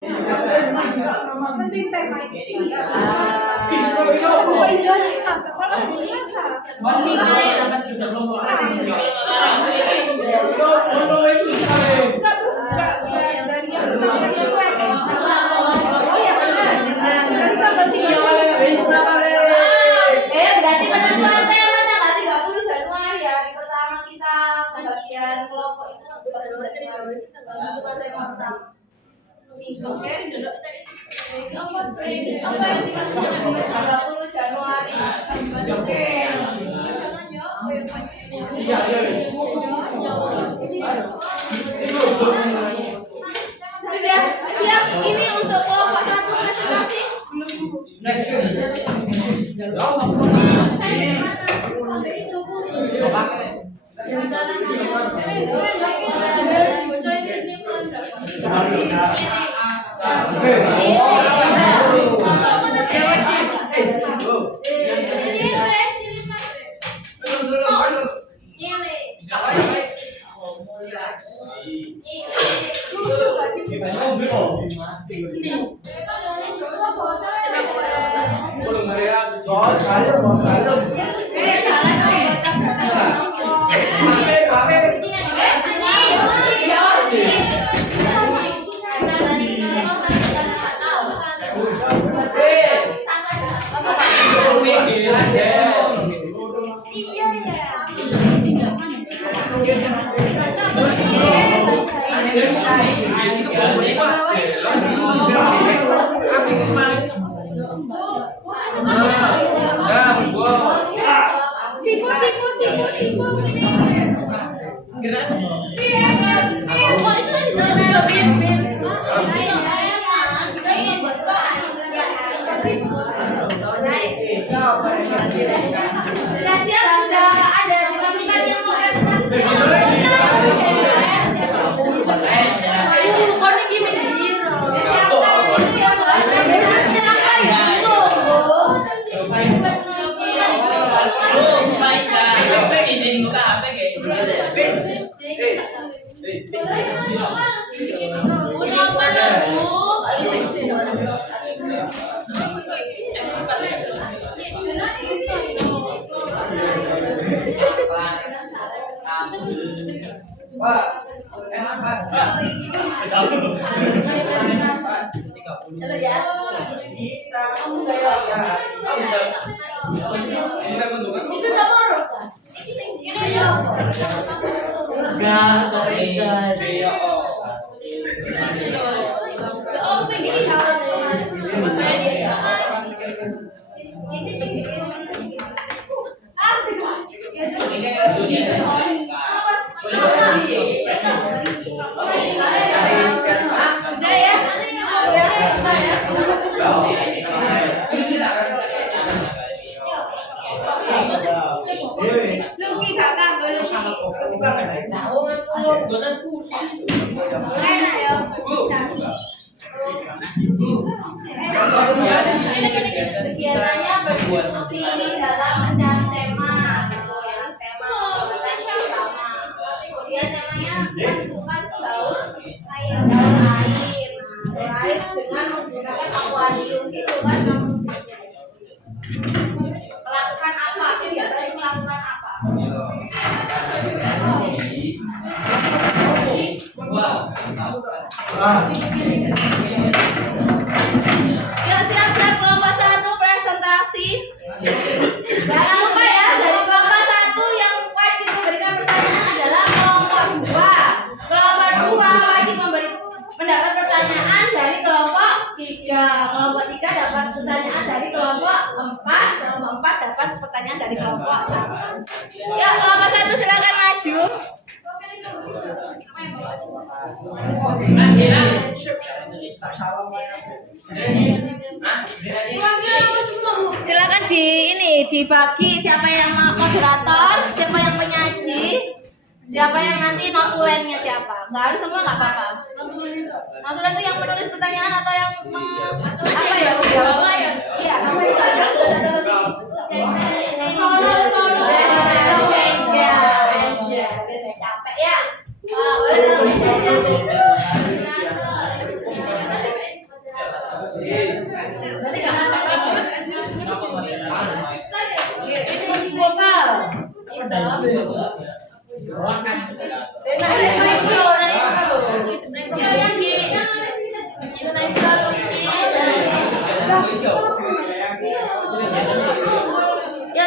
Penting tema ini. Kok iso nyesta sekolah biasa. Berarti penentuan tema tanggal 30 Januari hari pertama kita pembagian kelompok itu penentuan tema pertama. Oke. 30 Januari. Sudah siap ini untuk kelompok 1 presentasi? Sudah ada dinamikan yang mau kegiatannya berdiskusi dalam mencari tema gitu ya, tema pertama. Kemudian temanya menentukan daur air dengan menggunakan akuarium gitu kan. Melakukan apa? Kegiatan itu melakukan apa? Ya, siap-siap kelompok 1 presentasi. Jangan lupa ya, dari kelompok 1 yang wajib memberikan pertanyaan adalah kelompok 2. Kelompok 2 wajib mendapat pertanyaan dari kelompok 3. Kelompok 3 dapat pertanyaan dari kelompok 4. Kelompok 4 dapat pertanyaan dari kelompok 1. Ya, kelompok 1 silakan maju. Silakan dibagi siapa yang moderator, siapa yang penyaji, siapa yang nanti notulennya siapa. Nggak harus semua, nggak apa-apa. Notulen itu yang menulis pertanyaan atau yang apa ya? Iya, apa itu ada? Capek ya. Boleh Ya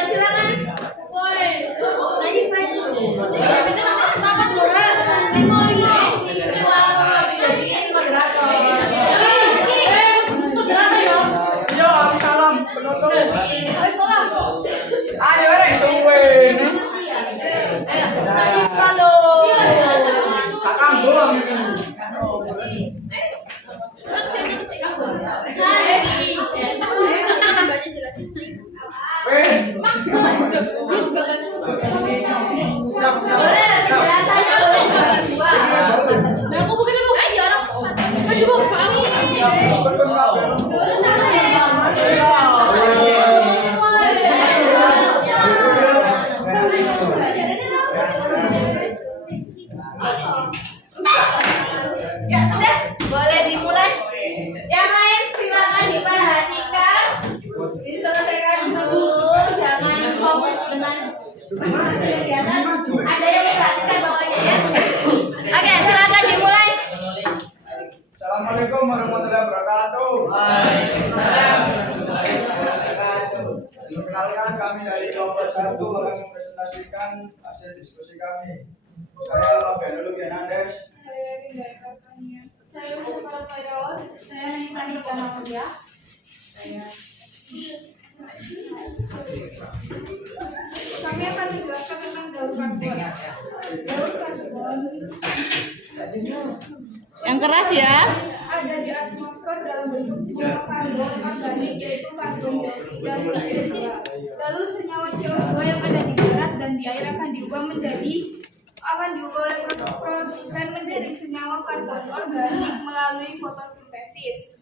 silakan. Salam penutup. Ayo rek suwe. Kakang doang ini. Ya sudah, boleh dimulai. Yang lain silakan diperhatikan. Diselesaikan dulu, jangan fokus dengan kegiatan. Ada yang memperhatikan pokoknya ya. Oke, silakan dimulai. Assalamualaikum warahmatullahi wabarakatuh. Perkenalkan, kami dari kelompok 1 akan mempresentasikan hasil diskusi kami. Saya Pak Benulu Fernandes. Saya Rinda Katanya. Saya Mukhtar Mayor. Saya Naimanika Namulia. Kami akan menjelaskan tentang daur karbon. Daur karbon Yang keras ya. ada di atmosfer dalam bentuk senyawa karbon organik yaitu karbon dioksida dan CO2. Lalu senyawa CO2 yang ada di darat dan di air akan diubah oleh produsen menjadi senyawa karbon organik melalui fotosintesis.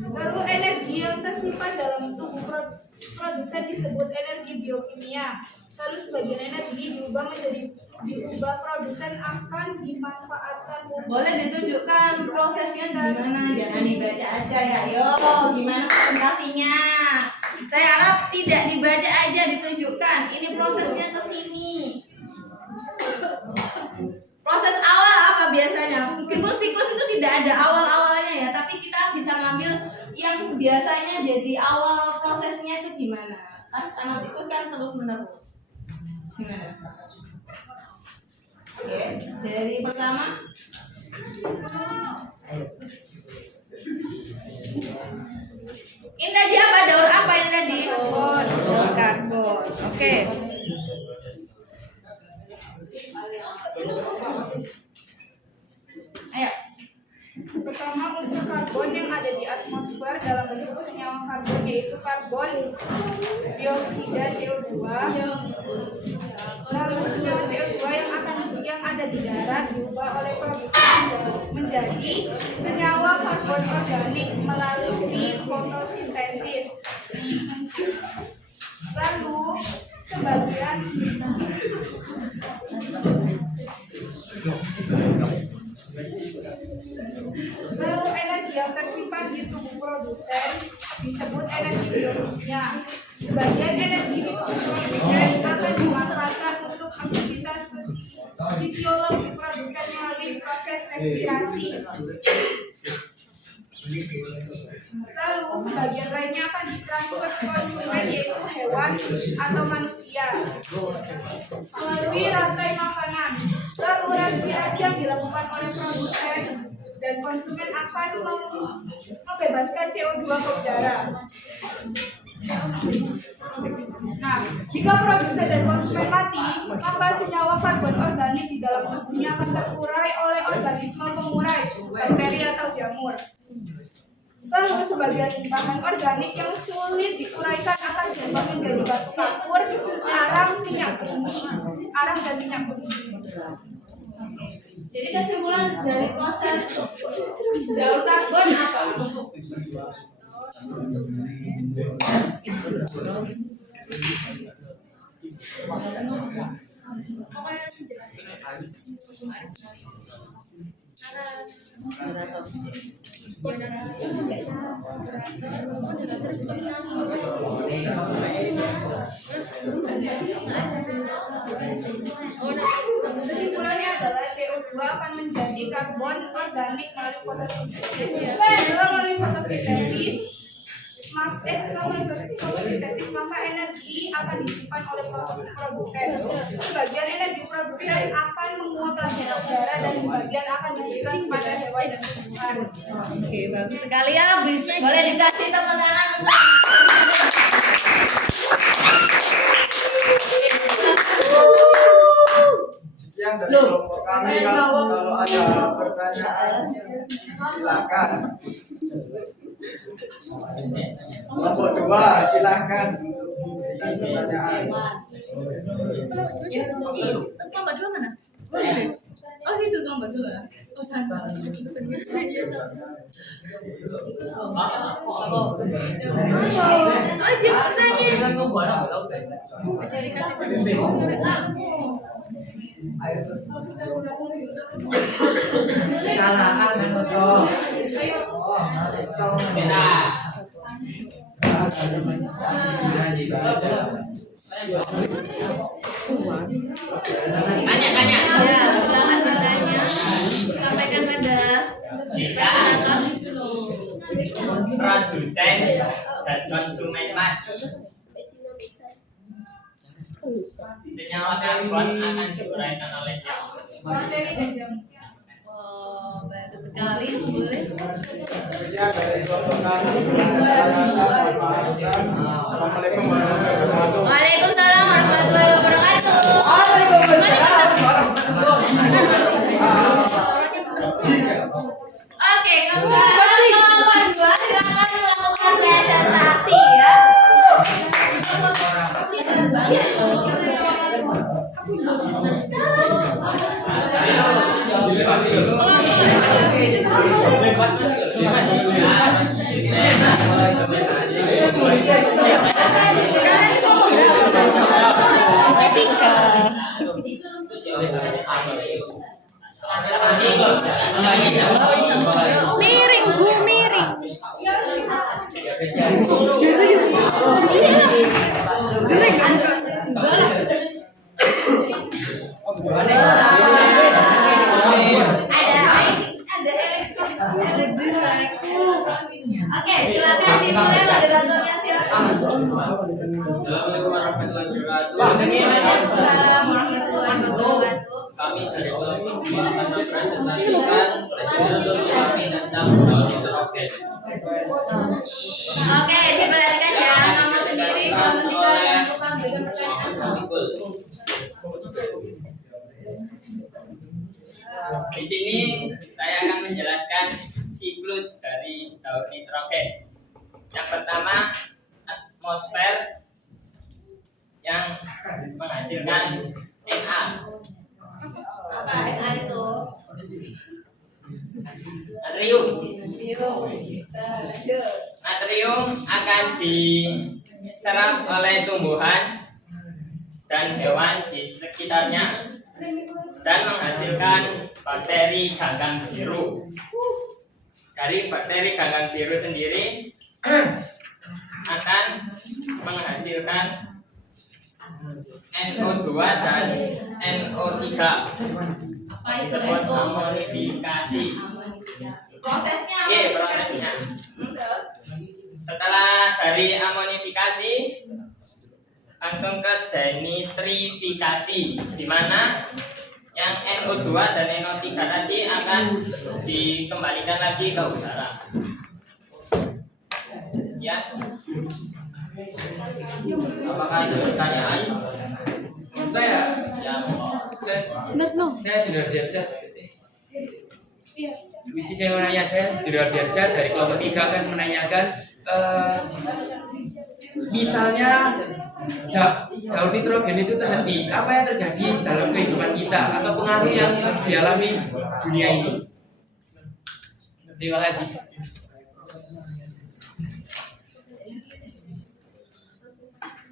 Lalu energi yang tersimpan dalam tubuh produsen disebut energi biokimia. Lalu sebagian energi diubah produsen akan dimanfaatkan. Boleh ditunjukkan prosesnya gimana, jangan dibaca aja ya. Yo, gimana presentasinya? Saya harap tidak dibaca aja, ditunjukkan. Ini prosesnya ke sini. Proses awal apa biasanya? Mungkin siklus itu tidak ada awal-awalnya ya, tapi kita bisa ngambil yang biasanya jadi awal prosesnya itu gimana? Kan karena siklus kan terus-menerus. Oke, dari pertama. Ini tadi apa? Daur apa ini tadi? Daur karbon. Oke. Ayo. Pertama, unsur karbon yang ada di atmosfer dalam bentuk senyawa karbon yaitu karbon dioksida CO2. Lalu senyawa CO2 yang ada di darat diubah oleh produsen menjadi senyawa karbon organik melalui fotosintesis. Lalu sebagian energi yang tersimpan di tubuh produsen disebut energi biokimia. Sebagian energi di tubuh produsen akan dimanfaatkan untuk aktivitas fisiologi produsen melalui proses respirasi. Lalu sebagian lainnya akan ditransfer ke konsumen yaitu hewan atau manusia melalui rantai makanan. Lalu respirasi yang dilakukan oleh produsen dan konsumen akan membebaskan CO2 ke udara. Nah, jika produsen dan konsumen mati, maka senyawa karbon organik di dalam tubuhnya akan terurai oleh organisme pengurai, bakteri atau jamur. Lalu sebagian bahan organik yang sulit diuraikan akan diubah menjadi batu kapur, arang dan minyak bumi. Jadi kesimpulan dari proses daur karbon apa? Kesimpulannya adalah CO2 akan menjadi karbon organik melalui fotosintesis. Melalui fotosintesis, maka energi akan disimpan oleh produsen. Sebagian energi produsen akan menguap lagi ke udara dan sebagian akan diberikan kepada hewan dan tumbuhan. Oke, bagus sekali ya. Boleh dikasih tepuk tangan untuk Sekian dari kelompok kami. Kalau ada pertanyaan silakan. Kelompok 2 silakan untuk pertanyaan. kelompok 2 mana? Oh, situ kelompok 2. Oh, sabar. Oh, siapa tanya? Tanya. Ya, silakan bertanya. Sampaikan pada Jika produsen dan konsumen mati, senyawa karbon akan diuraikan oleh siapa? Oh, bagus sekali. Boleh. Sekian dari kelompok kami. Mohon maaf. Assalamualaikum warahmatullahi wabarakatuh. Waalaikumsalam warahmatullahi wabarakatuh. Oke, kelompok 2 silakan melakukan presentasi ya. Miring, Bu, miring. Oke, silakan dimulai moderatornya siapa? Assalamualaikum warahmatullahi wabarakatuh. Waalaikumsalam warahmatullahi wabarakatuh. Kami dari kelompok 2 akan mempresentasikan teknologi tentang nitrogen. Oke, diperhatikan ya, nama sendiri, kamu tinggal menentukan berikan pertanyaan. Di sini saya akan menjelaskan siklus dari daun nitrogen. Yang pertama, atmosfer yang menghasilkan Na. Apa NA itu? Natrium. Natrium akan diserap oleh tumbuhan dan hewan di sekitarnya dan menghasilkan bakteri ganggang biru. Dari bakteri ganggang biru sendiri akan menghasilkan NO2 dan NO3. Apa itu Disebut NO? amonifikasi. Prosesnya apa? Iya, prosesnya. Terus? Setelah dari amonifikasi langsung ke denitrifikasi, di mana yang NO2 dan NO3 tadi akan dikembalikan lagi ke udara. Ya. Apakah ada pertanyaan? Saya No. Dinor Diarsyah. Misi saya menanya, saya Dinor Diarsyah dari kelompok 3 akan menanyakan misalnya daun nitrogen itu terhenti, apa yang terjadi dalam kehidupan kita atau pengaruh yang dialami dunia ini? Terima kasih.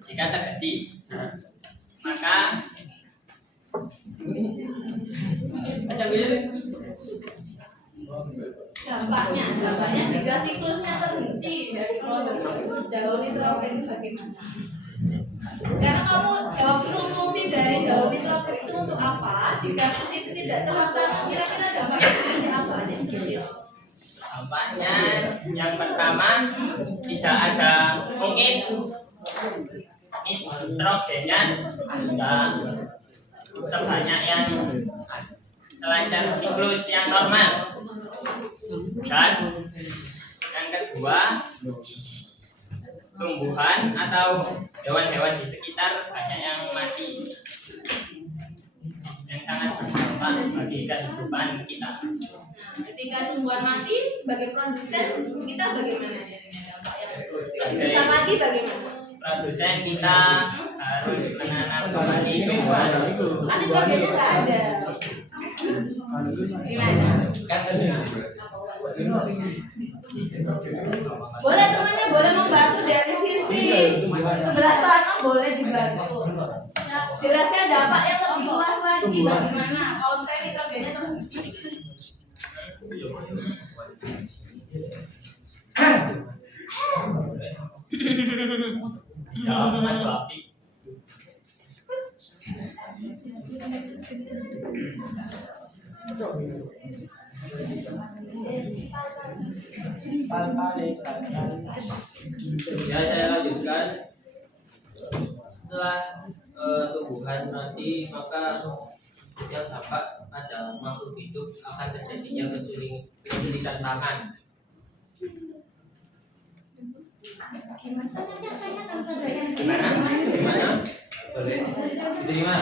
Jika terhenti, maka Dampaknya jika siklusnya terhenti dari proses daun nitrogen bagaimana? Sekarang kamu jawab dulu fungsi dari daun nitrogen itu untuk apa? Jika fungsi itu tidak terlaksana, kira-kira dampaknya seperti apa aja sih? Dampaknya yang pertama tidak ada mungkin nitrogennya tidak sebanyak yang selancar siklus yang normal. Dan yang kedua, tumbuhan atau hewan-hewan di sekitar banyak yang mati, yang sangat berdampak bagi kehidupan kita. Ketika tumbuhan mati sebagai produsen kita bagaimana? Bisa mati bagaimana? Produsen kita harus menanam kembali tumbuhan. Kan nitrogennya nggak ada. Gimana? Boleh temannya boleh membantu dari sisi sebelah sana, boleh dibantu. Jelaskan dampak yang lebih luas lagi bagaimana kalau misalnya nitrogennya terhenti. Jawab Mas Wafi. Ya, saya lanjutkan. Setelah tumbuhan mati, maka yang dampak pada makhluk hidup akan terjadinya kesulitan pangan. Gimana? Boleh diterima.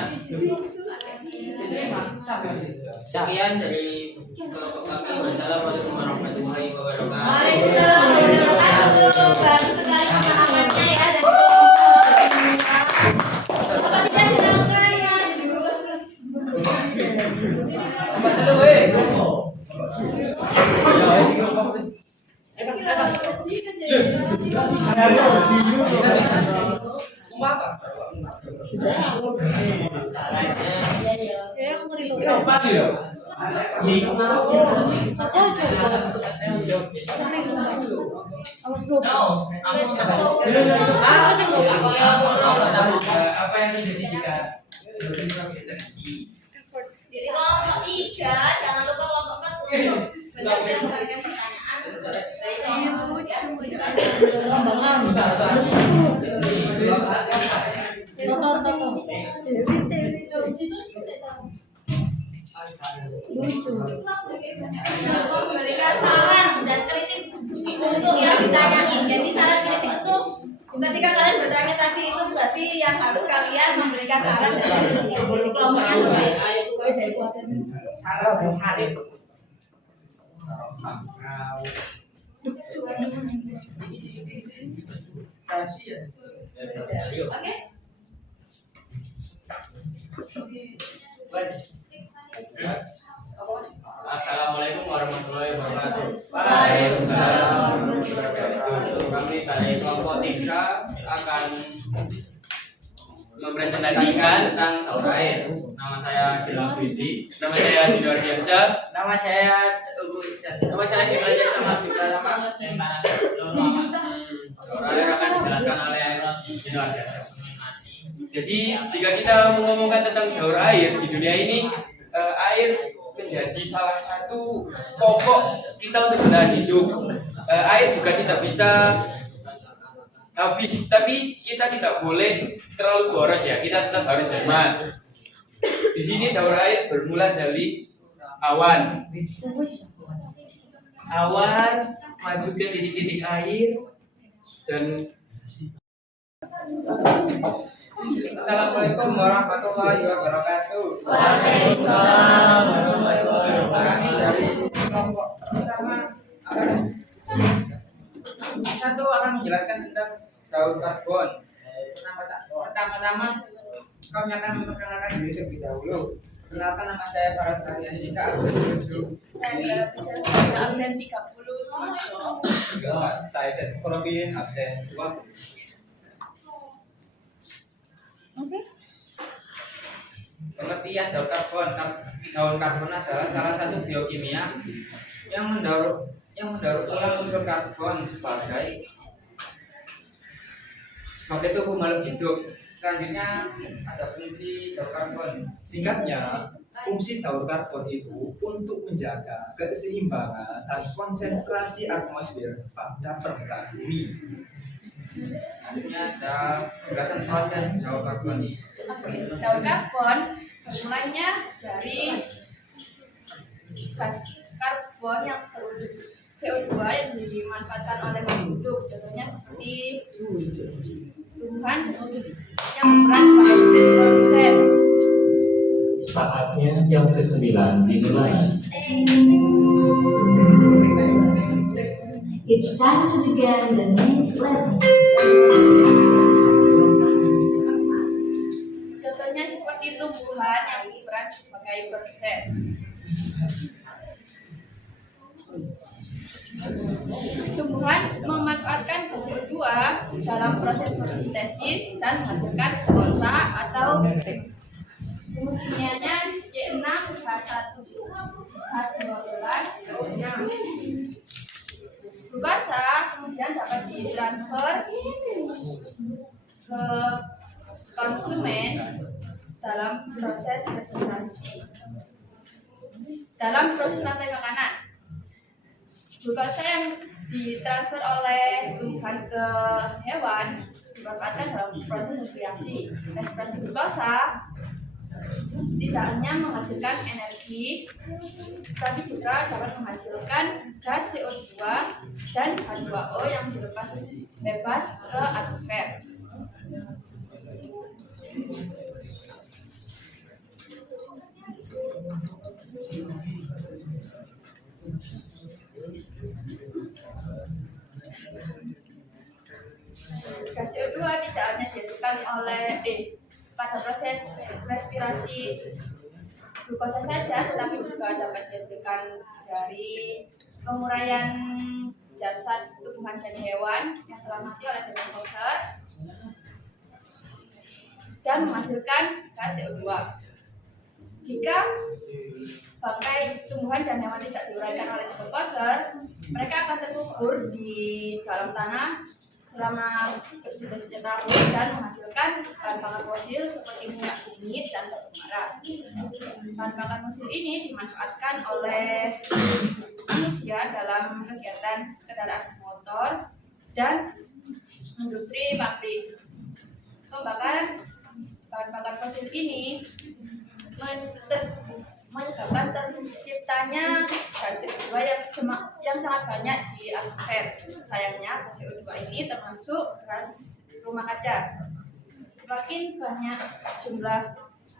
Sekian dari kelompok kami. Wassalamualaikum warahmatullahi wabarakatuh. Waalaikumsalam warahmatullahi wabarakatuh. Bagus sekali pemahamannya ya dari kelompok. Apa kita silakan ya, Jun? Apa yang terjadi jika Jadi kelompok 3, jangan lupa kelompok 4 untuk menjawab memberikan pertanyaan dari kelompok ya. Memberikan saran dan kritik untuk yang ditanyain. Jadi saran kritik itu ketika kalian bertanya tadi itu berarti yang harus kalian memberikan saran dan kritik. Jadi kelompoknya sesuai. Oke. Assalamualaikum warahmatullahi wabarakatuh. Waalaikumsalam. Kami dari kelompok 3 akan mempresentasikan tentang daur air. Nama saya Gilang Fisi. nama saya Dino Ardiansyah. Nama saya Nama saya Simraja sama Fikralama. Daur air akan dijelaskan oleh Dino Ardiansyah. Jadi jika kita mengomongkan tentang daur air di dunia ini, air menjadi salah satu pokok kita untuk bertahan hidup. Air juga tidak bisa habis, tapi kita tidak boleh terlalu boros ya. Kita tetap harus hemat. Di sini daur air bermula dari awan. Awan maju ke titik-titik air dan Assalamualaikum warahmatullahi wabarakatuh. Waalaikumsalam warahmatullahi Kami wabarakatuh. dari kelompok pertama satu akan menjelaskan tentang daun karbon. Pertama-tama kami akan memperkenalkan diri terlebih dahulu. Kenalkan, nama saya Farad Harian Ika Abdul Absen 30. Saya Syed Korobiin absen 20. Pengertian daun karbon. Daun karbon adalah salah satu biokimia yang mendaur ulang unsur karbon sebagai tubuh makhluk hidup. Selanjutnya ada fungsi daur karbon. Singkatnya, fungsi daur karbon itu untuk menjaga keseimbangan dan konsentrasi atmosfer pada permukaan bumi. Selanjutnya ada penjelasan proses daur karbon ini. Oke, daur karbon bermulanya dari gas karbon yang berwujud CO2 yang dimanfaatkan oleh makhluk hidup. Contohnya seperti tumbuhan yang berperan sebagai produsen. Saatnya yang ke-9 dimulai. It's time to begin the next lesson. Contohnya seperti tumbuhan yang berperan sebagai produsen. Tumbuhan memanfaatkan CO2 dalam proses fotosintesis dan menghasilkan glukosa atau kimianya C6H1 H12 CO6. Glukosa kemudian dapat ditransfer ke konsumen dalam proses fermentasi. Dalam proses rantai makanan, glukosa yang ditransfer oleh tumbuhan ke hewan dimanfaatkan dalam proses respirasi. Respirasi glukosa tidak hanya menghasilkan energi, tapi juga dapat menghasilkan gas CO2 dan H2O yang dilepas bebas ke atmosfer. Gas CO2 tidak hanya dihasilkan pada proses respirasi glukosa saja, tetapi juga dapat dihasilkan dari penguraian jasad tumbuhan dan hewan yang telah mati oleh dekomposer dan menghasilkan gas CO2. Jika bangkai tumbuhan dan hewan tidak diuraikan oleh dekomposer, mereka akan terkubur di dalam tanah selama berjuta-juta tahun dan menghasilkan bahan bakar fosil seperti minyak bumi dan batu bara. Bahan bakar fosil ini dimanfaatkan oleh manusia dalam kegiatan kendaraan motor dan industri pabrik. Pembakaran bahan bakar fosil ini menyebabkan terciptanya gas CO2 yang sangat banyak di atmosfer. Sayangnya gas CO2 ini termasuk gas rumah kaca. Semakin banyak jumlah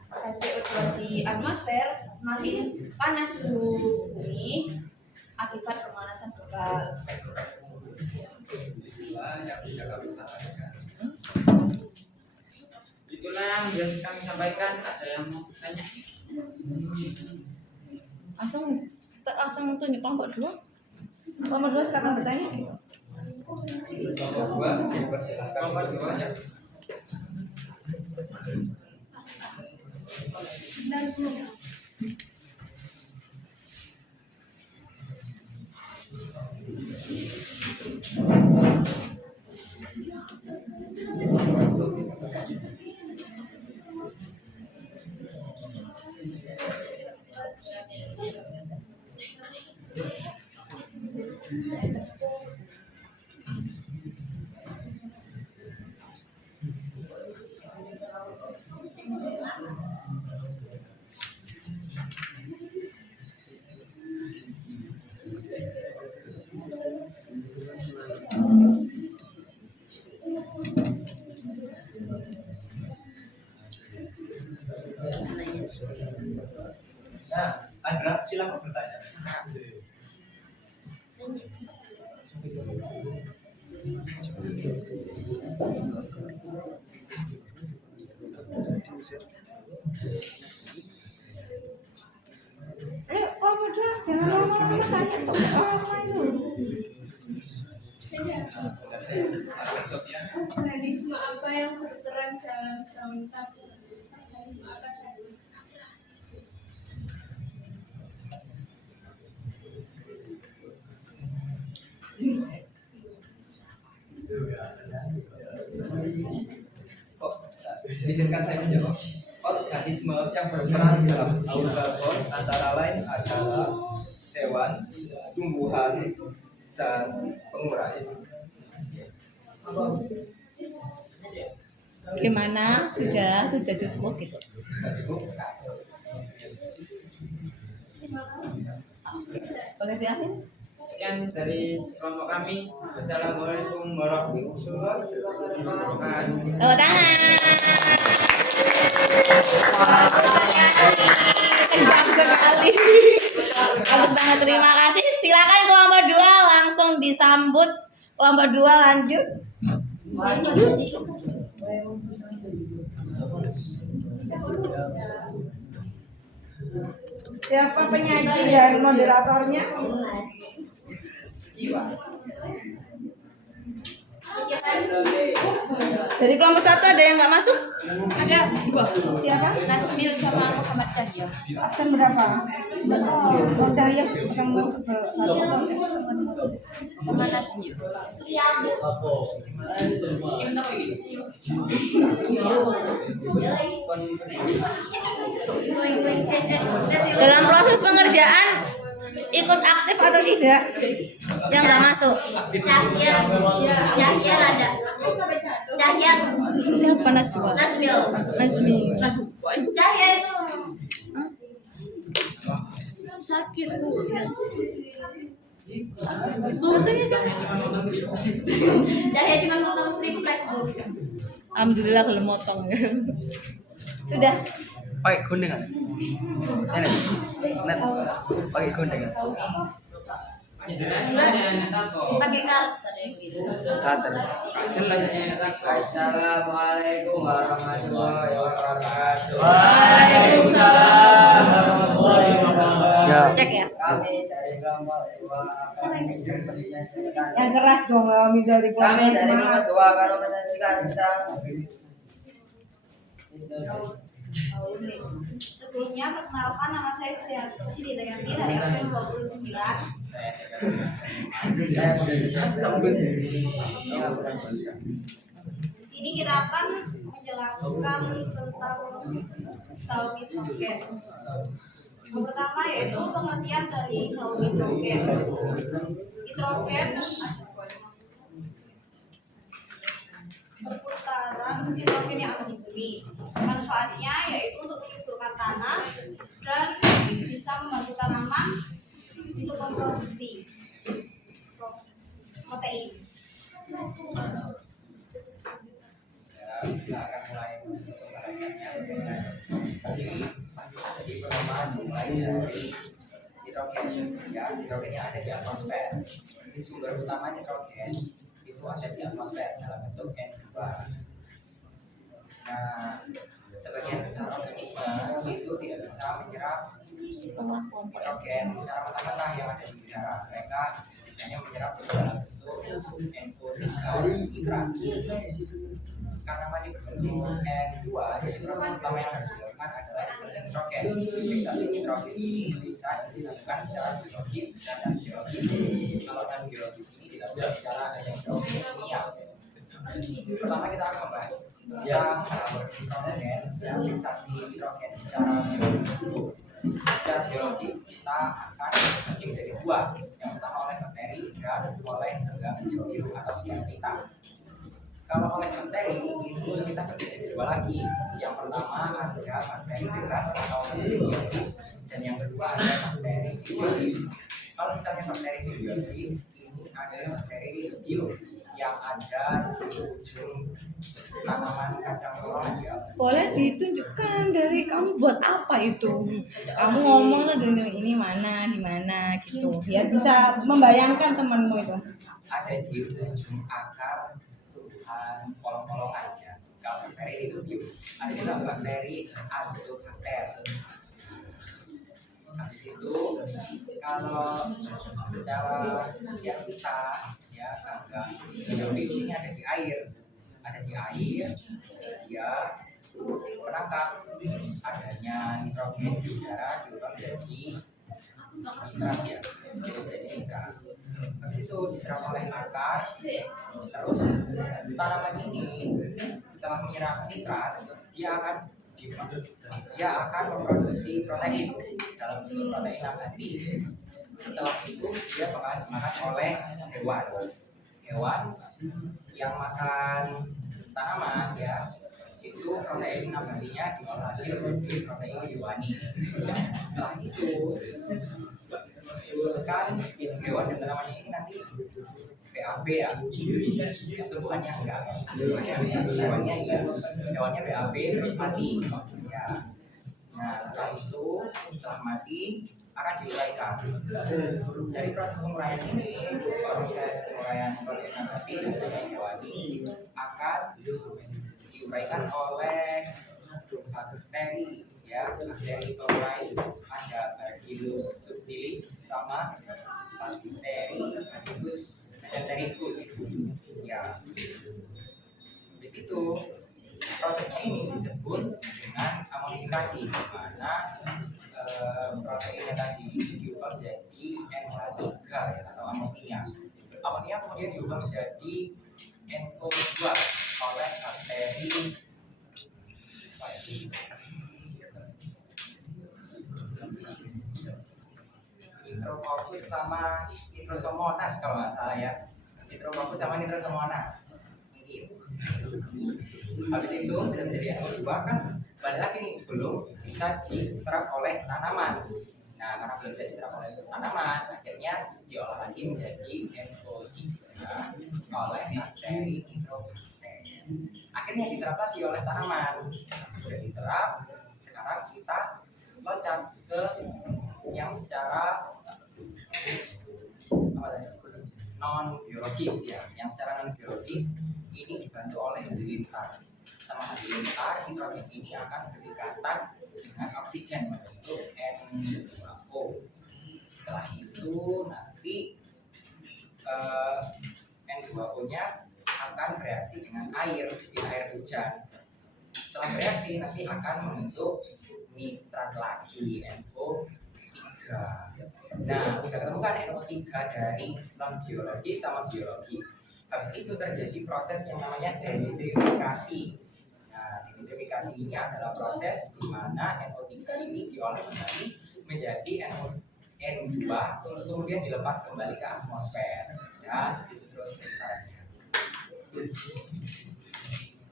gas CO2 di atmosfer, semakin panas suhu bumi akibat pemanasan global. Yang bisa kami sampaikan. Itulah yang bisa kami sampaikan. Ada yang mau bertanya? Langsung tunjuk kelompok 2. Kelompok 2 silakan bertanya. Dua, dipersilakan. Kelompok dua ya. Nah, Andra, silakan bertanya. Ayo, kelompok 2, jangan lama-lama bertanya untuk orang lain dulu. Organisme apa yang berperan dalam fermentasi? Organisme apa saja? Izinkan saya menjawab. Organisme yang berperan dalam taur karbon antara lain adalah hewan, tumbuhan, dan pengurai. Gimana? Sudah cukup gitu. Boleh jelasin? Sekian dari kelompok kami. Wassalamualaikum warahmatullahi wabarakatuh. Tepuk tangan. Hebat sekali. Bagus banget, terima kasih. Silakan kelompok 2 langsung disambut. Kelompok 2 lanjut. Siapa penyaji dan moderatornya? Dari kelompok 1 ada yang nggak masuk? Ada 2. Siapa? Nasmil sama Muhammad Cahya. Absen berapa? Oh, Cahaya yang masuk Sama Nasmil. Dalam proses pengerjaan ikut aktif atau tidak? Yang nggak masuk? Cahya ada. Cahya Siapa Najwa? Nasmil. Nazmi. Cahya itu sakit bu. Cahya cuma ngomong respect bu. Alhamdulillah kalau motong ya. Sudah. Pakai gundengan. Ini. Net. Pakai gundengan. Pakai karakter yang gitu. Kater. Assalamualaikum warahmatullahi wabarakatuh. Waalaikumsalam warahmatullahi wabarakatuh. Ya. Cek ya. Kami dari kelompok 2 akan mempresentasikan. yang keras dong, kami dari Kami dari kelompok kelompok 2 akan mempresentasikan tentang Sebelumnya perkenalkan, nama saya Triyanti Didayanti dari absen 29. Di sini kita akan menjelaskan tentang tauhid roket. Yang pertama yaitu pengertian dari tauhid roket. Hidrogen perputaran hidrogen yang ada di bumi. Manfaatnya yaitu untuk menyuburkan tanah dan bisa membantu tanaman untuk memproduksi protein. Kita akan mulai pembahasannya. Jadi pertama mulai dari hidrogen. Ya, hidrogennya ada di atmosfer. Jadi sumber utama hidrogen itu ada di atmosfer dalam bentuk N2. Nah, sebagian besar organisme itu tidak bisa menyerap hidrogen secara mentah-mentah yang ada di udara. Mereka biasanya menyerap dalam bentuk NO3 nitrat. Karena masih berbentuk N2, jadi proses utama yang harus dilakukan adalah fiksasi nitrogen. Fiksasi nitrogen ini bisa dilakukan secara biologis dan non-biologis. Kalau non-biologis ini dilakukan secara kimia. Pertama kita akan membahas tentang nitrogen dan fiksasi nitrogen secara biologis dulu. Secara biologis kita akan membagi menjadi 2. Yang pertama oleh bakteri dan oleh hijau biru atau cyanida. Kalau oleh bakteri itu kita bagi jadi 2 lagi. Yang pertama ada bakteri deras atau simbiosis dan yang kedua ada bakteri simbiosis. Kalau misalnya bakteri simbiosis ini ada bakteri rizobio yang ada di ujung tanaman kacang melon ya. Boleh ditunjukkan dari kamu buat apa itu? Kamu ngomong tuh ini mana, di mana gitu. Biar bisa membayangkan temanmu itu. Ada di ujung akar tumbuhan polong-polongan ya. Kalau bakteri rizobio ada juga bakteri azotobakter. Habis itu kalau secara kita ya agak hijau biru ini ada di air, dia menangkap adanya nitrogen di udara diubah menjadi nitrat ya, jadi nitrat. Habis itu diserap oleh akar, terus tanaman ini setelah menyerap nitrat dia akan memproduksi protein dalam bentuk protein nabati. Setelah itu dia bakal dimakan oleh hewan yang makan tanaman ya, itu protein nabatinya diolah lagi menjadi protein hewani. Setelah itu kan hewan dan tanamannya ini nanti BAB ya, tumbuhannya enggak, hewannya BAB terus mati ya. Nah setelah mati akan diuraikan. Dari proses penguraian ini, proses penguraian protein nabati dan protein hewani akan diuraikan oleh bakteri ya, bakteri penguraian. Ada Bacillus subtilis sama bakteri Bacillus mesentericus ya. Habis itu prosesnya ini disebut dengan amonifikasi, di mana proteinnya tadi diubah menjadi NH3 ya, atau amonia. Amonia kemudian diubah menjadi NO2 oleh bakteri Nitrococcus sama Nitrosomonas kalau nggak salah ya. Nitrococcus sama Nitrosomonas. Habis itu sudah menjadi NO2 kan, balik lagi nih, belum bisa diserap oleh tanaman. Nah, karena belum bisa diserap oleh tanaman, akhirnya diolah lagi menjadi NO3 oleh bakteri nitrobakter. Akhirnya diserap lagi oleh tanaman. Sudah diserap, sekarang kita loncat ke yang secara non biologis ya. Yang secara non biologis ini dibantu oleh halilintar. Sama halilintar, nitrogen ini akan berdekatan dengan oksigen membentuk N2O. Setelah itu nanti N2O-nya akan bereaksi dengan air di air hujan. Setelah bereaksi nanti akan membentuk nitrat lagi, NO3. Nah, udah ketemu kan NO3 dari non biologis sama biologis. Habis itu terjadi proses yang namanya denitrifikasi. Nah, denitrifikasi ini adalah proses di mana NO3 ini diolah kembali menjadi N2, kemudian dilepas kembali ke atmosfer. Dan itu terus berjalannya.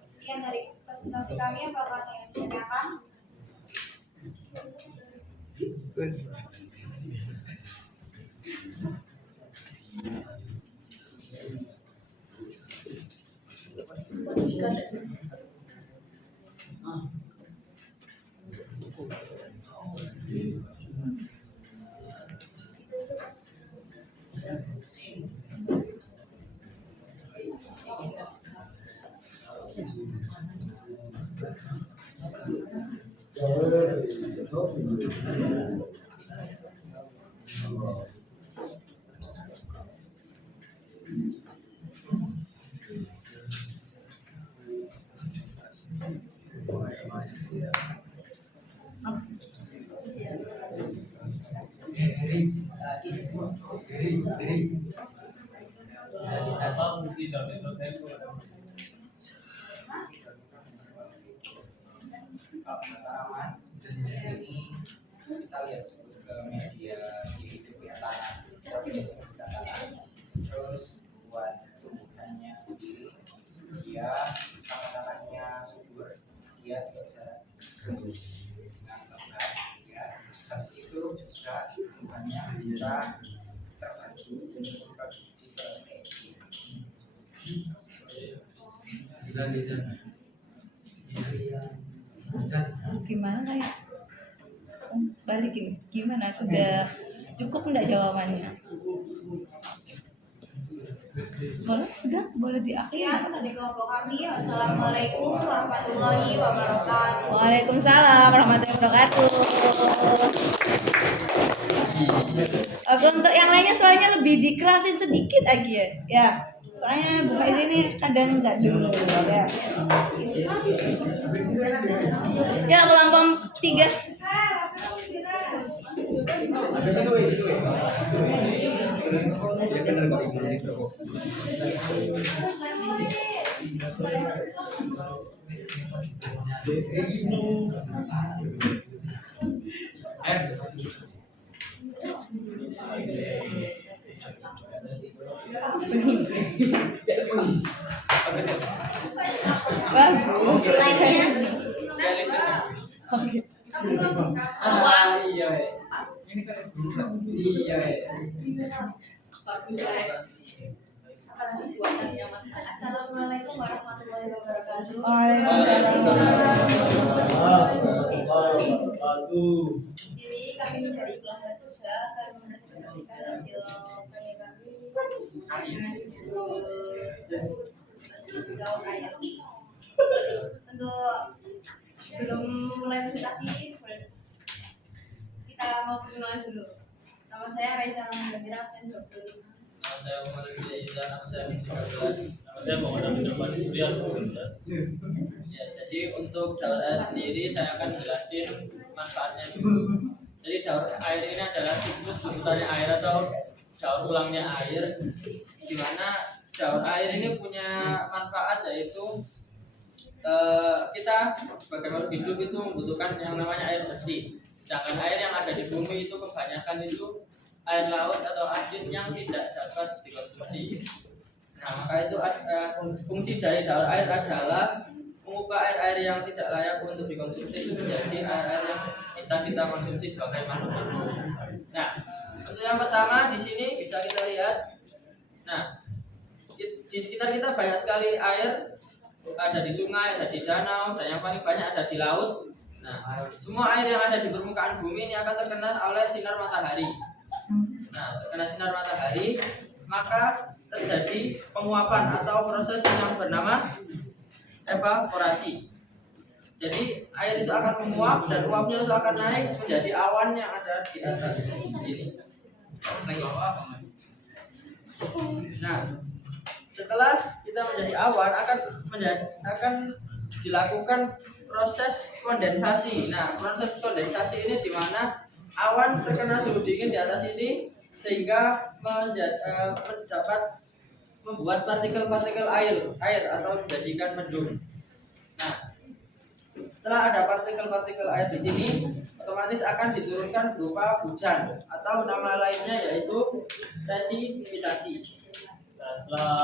Sekian dari presentasi kami. Apakah ada yang ditanyakan? Apa fungsi dari protein? Tanaman ini kita lihat ke media di tanah, terus buat tumbuhannya sendiri dia tanahnya subur, dia bisa tumbuh dengan lebat ya. Habis itu juga tumbuhannya bisa terbantu untuk memproduksi protein. Gimana kayak balikin? Gimana? Sudah cukup enggak jawabannya? Boleh, sudah boleh diakhiri. Sekian dari kelompok kami. Wassalamualaikum warahmatullahi wabarakatuh. Waalaikumsalam warahmatullahi wabarakatuh. Oke, untuk yang lainnya suaranya lebih dikerasin sedikit lagi ya. Ya, soalnya Bu Faiz ini kadang nggak dulu ya. Ya, kelompok 3. Terima kasih. Bagus. Lainnya. Iya. Ini kan Iya. Bagus lah. Apalagi suasananya Mas. Assalamualaikum warahmatullahi wabarakatuh. Di sini kami dari kelas 1 akan menyampaikan hasil karya kami daun air. Untuk sebelum mulai presentasi, kita mau perkenalan dulu. Nama saya Raisa Gambira, absen 25. Nama saya Umar Izan, absen 13. Nama saya Muhammad Abdul Rahman Surya, 19. Ya, jadi untuk daur air sendiri saya akan jelasin manfaatnya dulu. Jadi daur air ini adalah siklus berputarnya air atau daur ulangnya air, di mana daur air ini punya manfaat yaitu kita sebagai makhluk hidup itu membutuhkan yang namanya air bersih. Sedangkan air yang ada di bumi itu kebanyakan itu air laut atau asin yang tidak dapat dikonsumsi. Nah, maka itu fungsi dari daur air adalah mengubah air-air yang tidak layak untuk dikonsumsi itu menjadi air-air yang bisa kita konsumsi sebagai makhluk hidup. Nah, untuk yang pertama di sini bisa kita lihat. Nah, di sekitar kita banyak sekali air, ada di sungai, ada di danau, dan yang paling banyak ada di laut. Nah, semua air yang ada di permukaan bumi ini akan terkena oleh sinar matahari. Nah, terkena sinar matahari, maka terjadi penguapan atau proses yang bernama evaporasi. Jadi air itu akan menguap dan uapnya itu akan naik menjadi awan yang ada di atas ini. Nah, setelah kita menjadi awan akan dilakukan proses kondensasi. Nah, proses kondensasi ini di mana awan terkena suhu dingin di atas ini sehingga membuat partikel-partikel air atau menjadikan mendung. Nah, setelah ada partikel-partikel air di sini, otomatis akan diturunkan berupa hujan atau nama lainnya yaitu presipitasi. Nah, setelah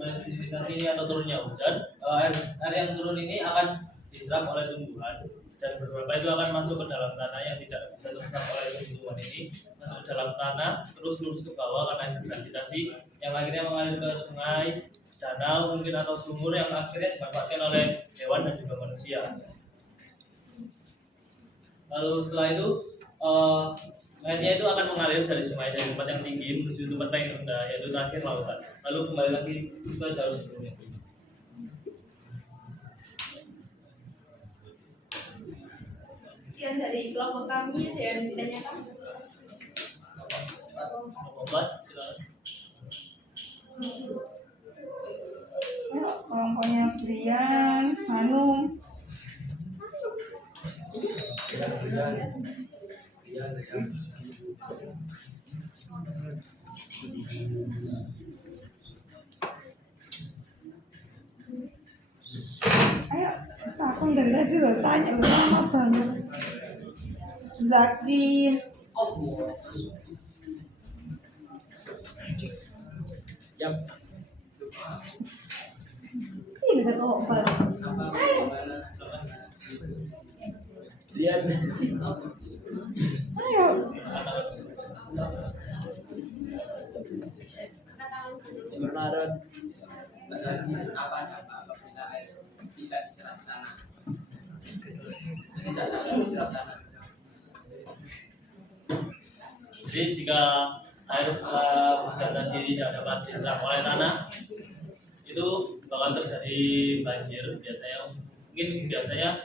presipitasi ini atau turunnya hujan, air yang turun ini akan diserap oleh tumbuhan dan beberapa itu akan masuk ke dalam tanah yang tidak bisa terserap oleh tumbuhan ini, masuk ke dalam tanah terus lurus ke bawah karena gravitasi yang akhirnya mengalir ke sungai, danau mungkin atau sumur yang akhirnya dimanfaatkan oleh hewan dan juga manusia. Lalu setelah itu airnya itu akan mengalir dari sungai dari tempat yang tinggi menuju tempat yang rendah, yaitu terakhir lautan. Lalu kembali lagi ke jalur sebelumnya. Sekian dari kelompok kami dan ditanyakan. Obat, silakan. Kelompoknya Brian, Hanum. Ayo, takut dari tadi lo tanya lama banget. Zakti. Yap. Ini bisa kompak. Lihat. Ayo. Berlarut. Apa apabila air tidak diserap tanah? Tidak diserap tanah. Jadi jika air setelah hujan tadi tidak dapat diserap oleh tanah, itu bakal terjadi banjir. Biasanya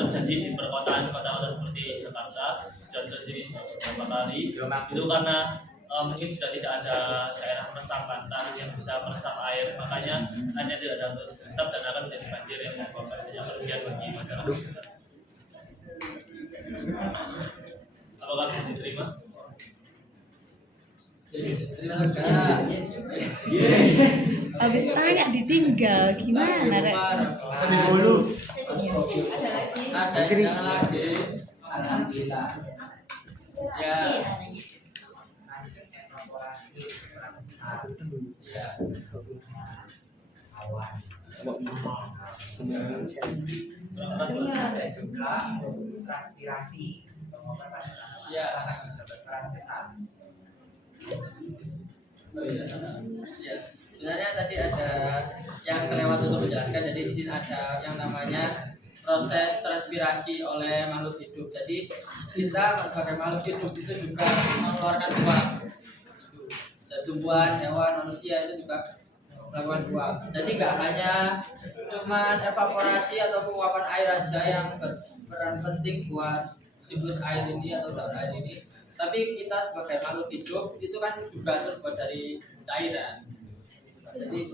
terjadi di perkotaan kota-kota seperti Jakarta, dan sini sudah beberapa kali. Itu karena mungkin sudah tidak ada daerah resapan tanah yang bisa meresap air, makanya airnya tidak dapat meresap dan akan menjadi banjir yang menyebabkan banyak kerugian bagi masyarakat. Apakah bisa diterima? Terima kasih. Habis tanya ditinggal gimana Rek? Sambil dulu. Ada jangan lagi. Alhamdulillah. Ya. Lanjut evaporasi kurang Ya. awan. Kurang Ada juga transpirasi. Ya. Transpirasi. Oh iya. Ya. Sebenarnya tadi ada yang kelewat untuk menjelaskan. Jadi di sini ada yang namanya proses transpirasi oleh makhluk hidup. Jadi kita sebagai makhluk hidup itu juga mengeluarkan uap. Tumbuhan, hewan, manusia itu juga melakukan uap. Jadi nggak hanya cuman evaporasi atau penguapan air aja yang berperan penting buat siklus air ini atau daur air ini, tapi kita sebagai makhluk hidup itu kan juga terbuat dari cairan. Jadi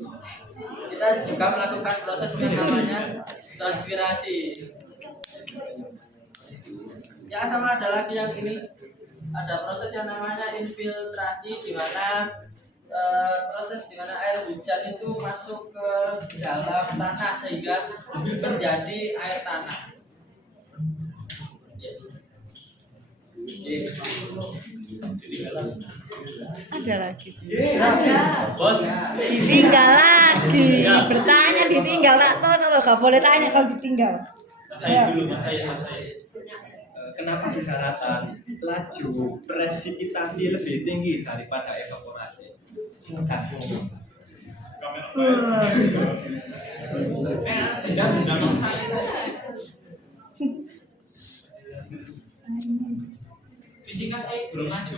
kita juga melakukan proses yang namanya transpirasi. Ya sama ada lagi yang ini, ada proses yang namanya infiltrasi, di mana proses di mana air hujan itu masuk ke dalam tanah sehingga menjadi air tanah. Ya. Ada lagi. Bos. Ditinggal lagi. Bertanya ditinggal tak tahu kalau nggak boleh tanya kalau ditinggal. Saya dulu, saya. Kenapa di daratan laju presipitasi lebih tinggi daripada evaporasi? Fisika saya belum maju.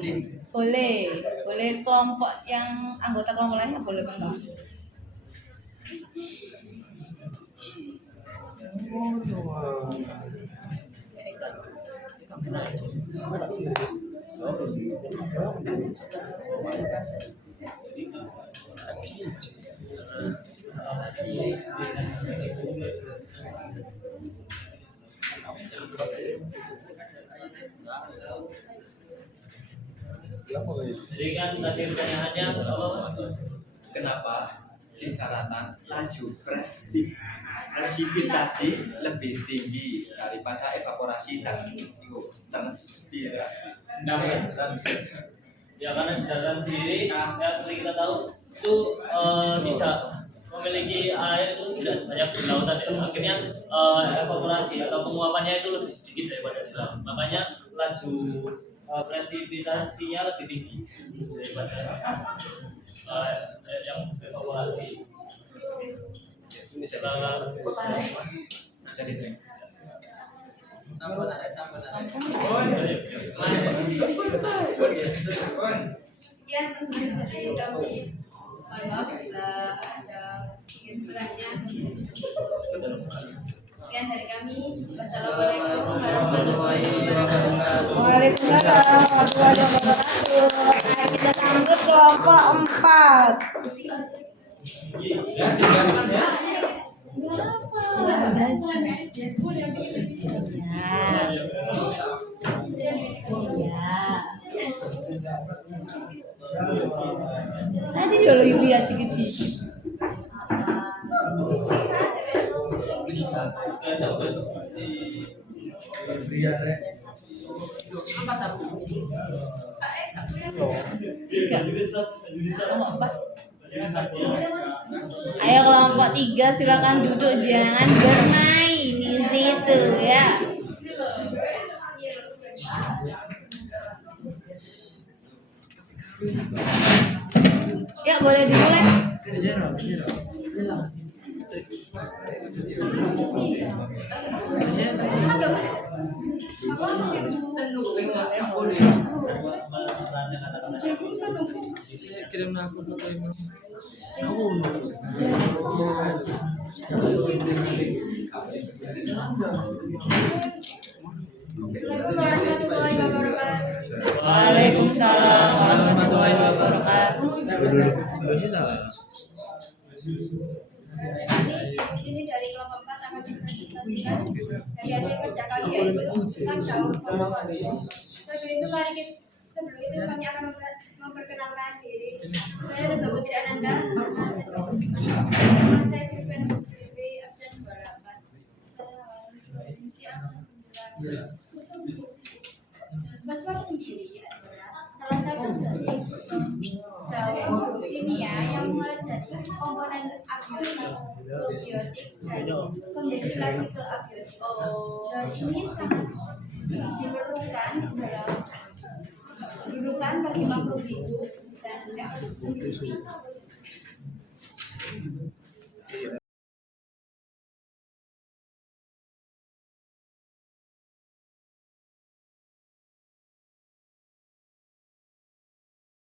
Ini. Boleh kelompok yang anggota kelompok lainnya boleh Bang. Jadi kan tadi pertanyaannya Kenapa di daratan laju presipitasi lebih tinggi daripada evaporasi dan transpirasi? ya karena di daratan sendiri yang seperti kita tahu itu tidak memiliki air itu tidak sebanyak di lautan ya. Akhirnya evaporasi atau penguapannya itu lebih sedikit daripada di laut. Makanya laju presipitasinya lebih tinggi daripada yang evaporasi. Sampun ada. Sekian dari kami. Mohon maaf bila ada ingin bertanya. Sekian dari kami. Wassalamualaikum warahmatullahi wabarakatuh. Waalaikumsalam warahmatullahi wabarakatuh. Nah, kita sambut kelompok 4. Ya, diamkan ya. Tadi dulu lihat dikit-dikit. Ayo kelompok 3 silakan duduk, jangan bermain di situ ya. Ya boleh dimulai. Kirim aku foto ini. Assalamualaikum warahmatullahi wabarakatuh. Waalaikumsalam warahmatullahi wabarakatuh. Di sini dari kelompok 4 akan dipresentasikan dari hasil kerja kami yaitu tentang daur fosfor. Sebelum itu kami akan memperkenalkan diri. Saya Reza Putri Ananda. Nama saya Sylvian Putri, absen 28. Saya misi absen 9. Fosfor sendiri adalah salah satu dari daur kimia yang mulai dari komponen abiotik, probiotik, dan kembali lagi ke abiotik. Daur ini sangat diperlukan bagi makhluk hidup dan ekosistem.